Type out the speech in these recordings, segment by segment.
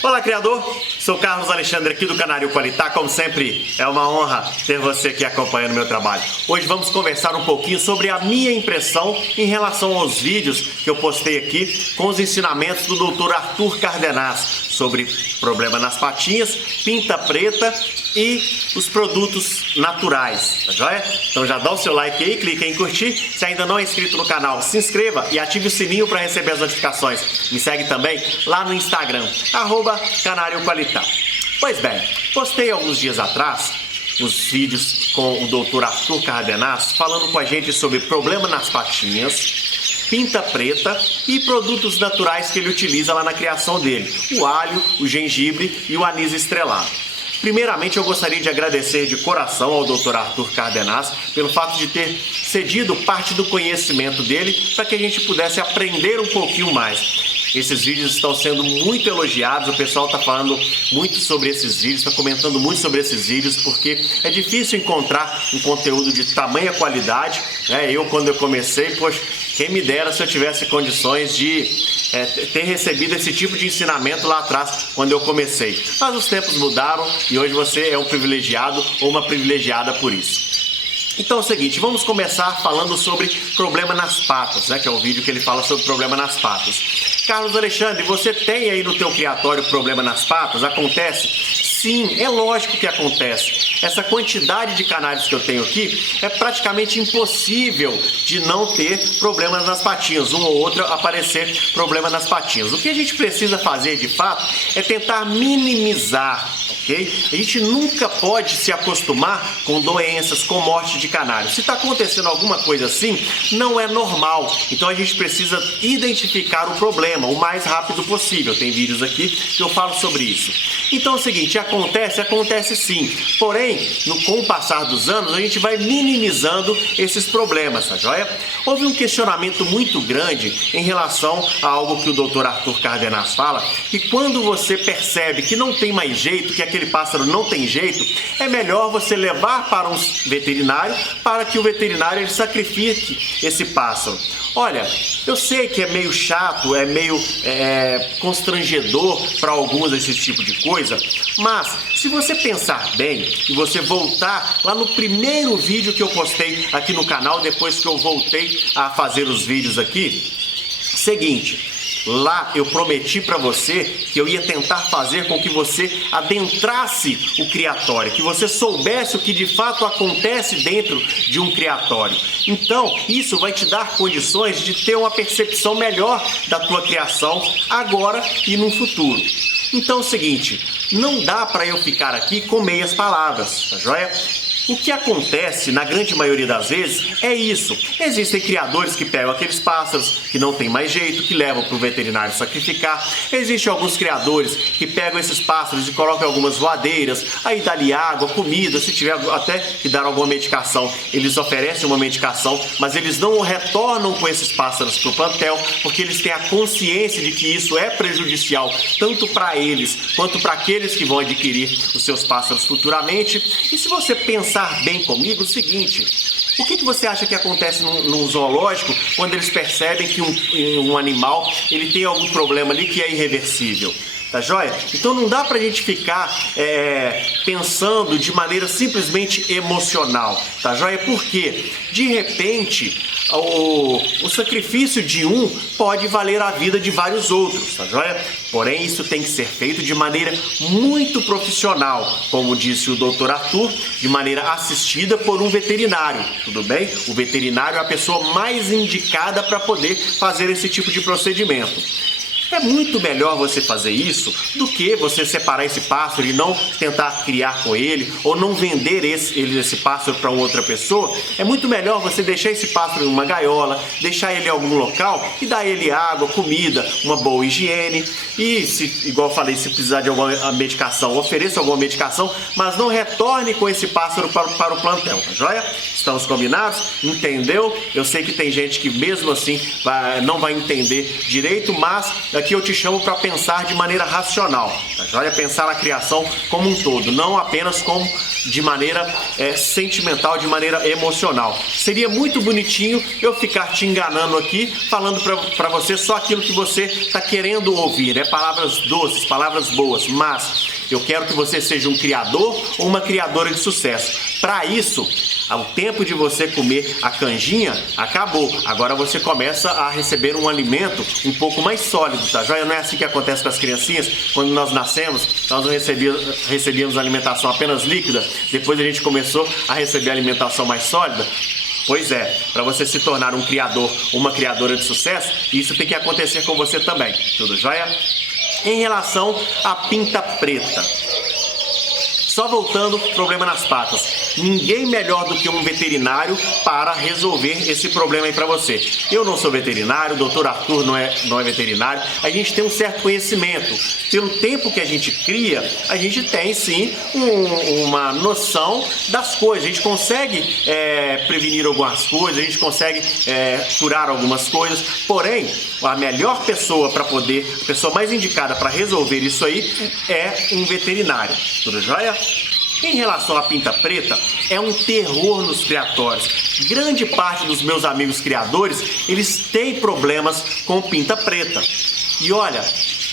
Olá, criador! Sou Carlos Alexandre aqui do Canário Qualitá. Como sempre, é uma honra ter você aqui acompanhando o meu trabalho. Hoje vamos conversar um pouquinho sobre a minha impressão em relação aos vídeos que eu postei aqui com os ensinamentos do Dr. Arthur Cardenas sobre problema nas patinhas, pinta preta e os produtos naturais, tá joia? Então já dá o seu like aí, clica em curtir. Se ainda não é inscrito no canal, se inscreva e ative o sininho para receber as notificações. Me segue também lá no Instagram, @Canário Qualitá. Pois bem, postei alguns dias atrás os vídeos com o Dr. Arthur Cardenas falando com a gente sobre problema nas patinhas, pinta preta e produtos naturais que ele utiliza lá na criação dele, o alho, o gengibre e o anis estrelado. Primeiramente, eu gostaria de agradecer de coração ao Dr. Arthur Cardenas pelo fato de ter cedido parte do conhecimento dele para que a gente pudesse aprender um pouquinho mais. Esses vídeos estão sendo muito elogiados, o pessoal está falando muito sobre esses vídeos, está comentando muito sobre esses vídeos, porque é difícil encontrar um conteúdo de tamanha qualidade, né? Quando eu comecei, poxa, quem me dera se eu tivesse condições de ter recebido esse tipo de ensinamento lá atrás, quando eu comecei. Mas os tempos mudaram e hoje você é um privilegiado ou uma privilegiada por isso. Então é o seguinte, vamos começar falando sobre problema nas patas, né? Que é o vídeo que ele fala sobre problema nas patas. Carlos Alexandre, você tem aí no teu criatório problema nas patas? Acontece? Sim, é lógico que acontece. Essa quantidade de canários que eu tenho aqui é praticamente impossível de não ter problemas nas patinhas, um ou outro aparecer problema nas patinhas. O que a gente precisa fazer de fato é tentar minimizar, ok? A gente nunca pode se acostumar com doenças, com morte de canário. Se está acontecendo alguma coisa assim, não é normal. Então a gente precisa identificar o problema o mais rápido possível. Tem vídeos aqui que eu falo sobre isso. Então é o seguinte, acontece sim. Porém, com o passar dos anos, a gente vai minimizando esses problemas, tá joia? Houve um questionamento muito grande em relação a algo que o Dr. Arthur Cardenas fala, que quando você percebe que não tem mais jeito, que aquele pássaro não tem jeito, é melhor você levar para um veterinário para que o veterinário ele sacrifique esse pássaro. Olha, eu sei que é meio chato, é meio constrangedor para alguns esse tipo de coisa, mas se você pensar bem e você voltar lá no primeiro vídeo que eu postei aqui no canal, depois que eu voltei a fazer os vídeos aqui, seguinte, lá eu prometi para você que eu ia tentar fazer com que você adentrasse o criatório, que você soubesse o que de fato acontece dentro de um criatório. Então, isso vai te dar condições de ter uma percepção melhor da tua criação agora e no futuro. Então é o seguinte, não dá para eu ficar aqui com meias palavras, tá joia? O que acontece, na grande maioria das vezes, é isso. Existem criadores que pegam aqueles pássaros que não tem mais jeito, que levam para o veterinário sacrificar. Existem alguns criadores que pegam esses pássaros e colocam algumas voadeiras, aí dá-lhe água, comida, se tiver até que dar alguma medicação, eles oferecem uma medicação, mas eles não retornam com esses pássaros para o plantel, porque eles têm a consciência de que isso é prejudicial, tanto para eles, quanto para aqueles que vão adquirir os seus pássaros futuramente. E se você pensar bem comigo, o seguinte, o que você acha que acontece num zoológico quando eles percebem que um animal ele tem algum problema ali que é irreversível? Tá joia? Então não dá pra gente ficar pensando de maneira simplesmente emocional, tá joia? Porque de repente o sacrifício de um pode valer a vida de vários outros, tá joia? Porém, isso tem que ser feito de maneira muito profissional, como disse o Dr. Arthur, de maneira assistida por um veterinário, tudo bem? O veterinário é a pessoa mais indicada para poder fazer esse tipo de procedimento. É muito melhor você fazer isso do que você separar esse pássaro e não tentar criar com ele ou não vender esse pássaro para outra pessoa. É muito melhor você deixar esse pássaro em uma gaiola, deixar ele em algum local e dar ele água, comida, uma boa higiene. E, igual eu falei, se precisar de alguma medicação, ofereça alguma medicação, mas não retorne com esse pássaro para o plantel, tá joia? Estamos combinados? Entendeu? Eu sei que tem gente que mesmo assim não vai entender direito, mas aqui eu te chamo para pensar de maneira racional, tá joia? Pensar na criação como um todo, não apenas como de maneira sentimental, de maneira emocional. Seria muito bonitinho eu ficar te enganando aqui, falando para você só aquilo que você está querendo ouvir, né? Palavras doces, palavras boas, mas eu quero que você seja um criador ou uma criadora de sucesso. Para isso, o tempo de você comer a canjinha acabou. Agora você começa a receber um alimento um pouco mais sólido, tá joia? Não é assim que acontece com as criancinhas. Quando nós nascemos, nós não recebíamos alimentação apenas líquida. Depois a gente começou a receber alimentação mais sólida. Pois é, para você se tornar um criador, uma criadora de sucesso, isso tem que acontecer com você também. Tudo joia? Em relação à pinta preta, só voltando, problema nas patas. Ninguém melhor do que um veterinário para resolver esse problema aí para você. Eu não sou veterinário, o Dr. Arthur não é veterinário. A gente tem um certo conhecimento. Pelo tempo que a gente cria, a gente tem sim uma noção das coisas. A gente consegue prevenir algumas coisas, a gente consegue curar algumas coisas. Porém, a melhor pessoa para poder, a pessoa mais indicada para resolver isso aí é um veterinário. Tudo jóia? Em relação à pinta preta, é um terror nos criatórios. Grande parte dos meus amigos criadores, eles têm problemas com pinta preta. E olha,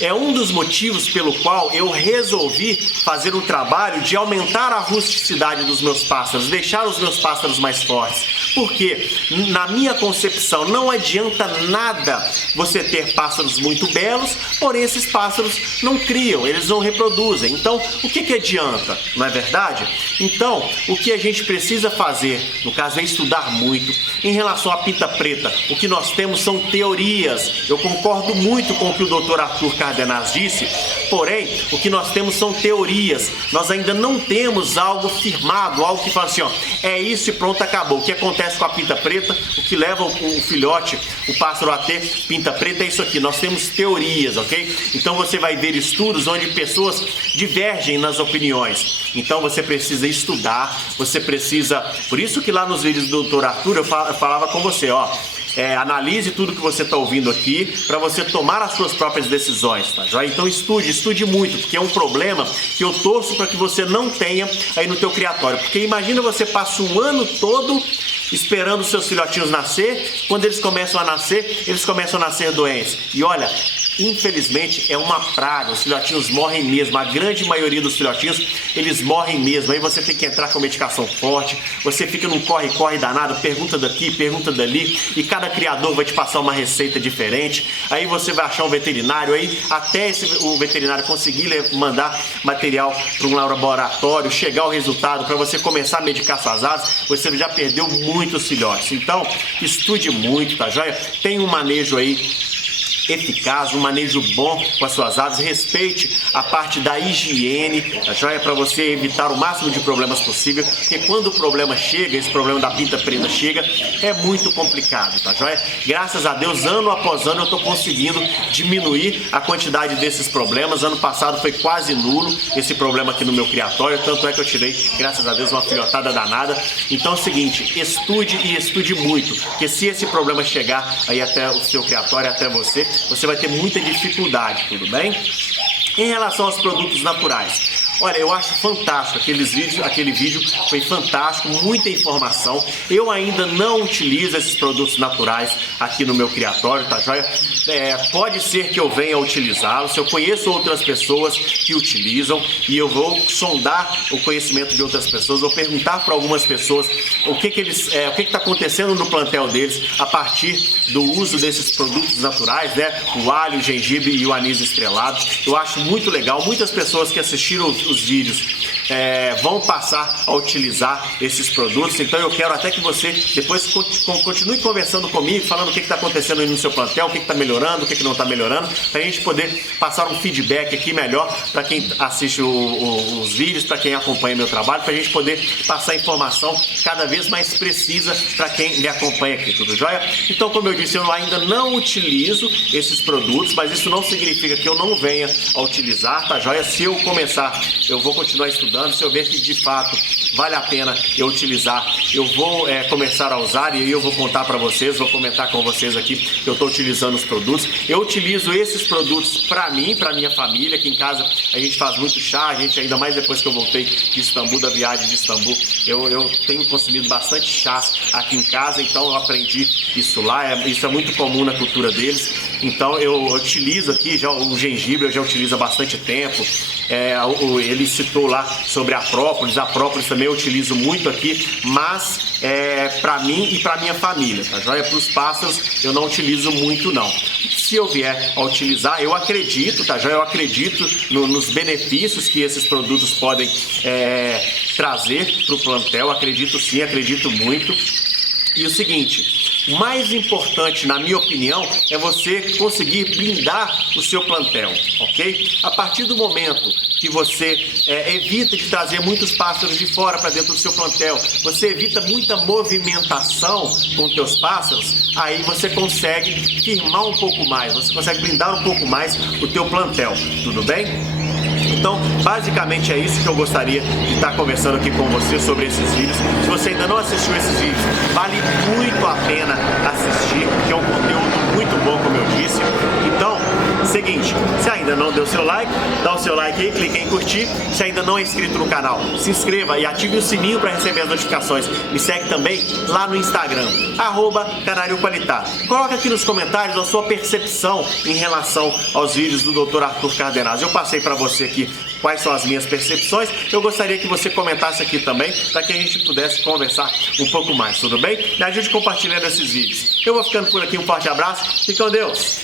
é um dos motivos pelo qual eu resolvi fazer um trabalho de aumentar a rusticidade dos meus pássaros, deixar os meus pássaros mais fortes. Porque, na minha concepção, não adianta nada você ter pássaros muito belos, porém esses pássaros não criam, eles não reproduzem. Então, o que adianta? Não é verdade? Então, o que a gente precisa fazer, no caso, é estudar muito. Em relação à pinta preta, o que nós temos são teorias. Eu concordo muito com o que o Dr. Arthur Cardenaz disse, porém, o que nós temos são teorias. Nós ainda não temos algo firmado, algo que fala assim, ó, é isso e pronto, acabou. O que acontece com a pinta preta, o que leva o filhote, o pássaro a ter pinta preta é isso aqui. Nós temos teorias, ok? Então você vai ver estudos onde pessoas divergem nas opiniões. Então você precisa estudar, você precisa... Por isso que lá nos vídeos do Dr. Arthur eu falava com você, ó, analise tudo que você está ouvindo aqui para você tomar as suas próprias decisões, tá joia? Então estude muito, porque é um problema que eu torço para que você não tenha aí no teu criatório. Porque imagina você passa um ano todo esperando os seus filhotinhos nascer, quando eles começam a nascer doentes. E olha, infelizmente é uma praga, os filhotinhos morrem mesmo, a grande maioria dos filhotinhos, eles morrem mesmo. Aí você tem que entrar com medicação forte, você fica num corre-corre danado, pergunta daqui, pergunta dali, e cada criador vai te passar uma receita diferente. Aí você vai achar um veterinário, aí até o veterinário conseguir mandar material para um laboratório, chegar ao resultado, para você começar a medicar suas aves, você já perdeu muitos filhotes. Então, estude muito, tá joia? Tem um manejo aí eficaz, um manejo bom com as suas aves, respeite a parte da higiene, tá joia? Para você evitar o máximo de problemas possível, porque quando o problema chega, esse problema da pinta preta chega, é muito complicado, tá joia? Graças a Deus, ano após ano eu estou conseguindo diminuir a quantidade desses problemas. Ano passado foi quase nulo esse problema aqui no meu criatório, tanto é que eu tirei, graças a Deus, uma filhotada danada. Então é o seguinte, estude e estude muito, porque se esse problema chegar aí até o seu criatório, até você vai ter muita dificuldade, tudo bem? Em relação aos produtos naturais, olha, eu acho fantástico aquele vídeo foi fantástico, muita informação. Eu ainda não utilizo esses produtos naturais aqui no meu criatório, tá joia? Pode ser que eu venha a utilizá-los, eu conheço outras pessoas que utilizam e eu vou sondar o conhecimento de outras pessoas, vou perguntar para algumas pessoas o que está acontecendo no plantel deles a partir do uso desses produtos naturais, né? O alho, o gengibre e o anis estrelado. Eu acho muito legal, muitas pessoas que assistiram os vídeos vão passar a utilizar esses produtos. Então eu quero até que você depois continue conversando comigo, falando o que está acontecendo aí no seu plantel, o que está melhorando, o que não está melhorando, para a gente poder passar um feedback aqui melhor para quem assiste os vídeos, para quem acompanha meu trabalho, para a gente poder passar informação cada vez mais precisa para quem me acompanha aqui, tudo jóia? Então, como eu disse, eu ainda não utilizo esses produtos, mas isso não significa que eu não venha a utilizar, tá jóia? Se eu começar eu vou continuar estudando. Se eu ver que de fato vale a pena eu utilizar, eu vou começar a usar, e aí eu vou contar para vocês, vou comentar com vocês aqui que eu estou utilizando os produtos. Eu utilizo esses produtos para mim, para minha família. Aqui em casa a gente faz muito chá, a gente, ainda mais depois que eu voltei de Istambul, da viagem de Istambul, eu tenho consumido bastante chás aqui em casa, então eu aprendi isso lá, isso é muito comum na cultura deles. Então eu utilizo aqui já o gengibre, eu já utilizo há bastante tempo. Ele citou lá sobre a própolis também eu utilizo muito aqui, mas para mim e para minha família, tá joia? Para os pássaros eu não utilizo muito não. Se eu vier a utilizar, eu acredito, tá joia? Eu acredito nos benefícios que esses produtos podem trazer para o plantel, acredito sim, acredito muito. E o seguinte, o mais importante, na minha opinião, é você conseguir blindar o seu plantel, ok? A partir do momento que você evita de trazer muitos pássaros de fora para dentro do seu plantel, você evita muita movimentação com os teus pássaros, aí você consegue firmar um pouco mais, você consegue blindar um pouco mais o teu plantel, tudo bem? Então, basicamente é isso que eu gostaria de estar conversando aqui com você sobre esses vídeos. Se você ainda não assistiu esses vídeos, vale muito a pena assistir, porque é um conteúdo muito bom, como eu disse. Então, seguinte, se ainda não deu seu like, dá o seu like aí, clique em curtir. Se ainda não é inscrito no canal, se inscreva e ative o sininho para receber as notificações. Me segue também lá no Instagram, @CanarioQualitá. Coloca aqui nos comentários a sua percepção em relação aos vídeos do Dr. Arthur Cardenazzi. Eu passei para você aqui quais são as minhas percepções. Eu gostaria que você comentasse aqui também, para que a gente pudesse conversar um pouco mais, tudo bem? Me ajude compartilhando esses vídeos. Eu vou ficando por aqui, um forte abraço, fique com Deus!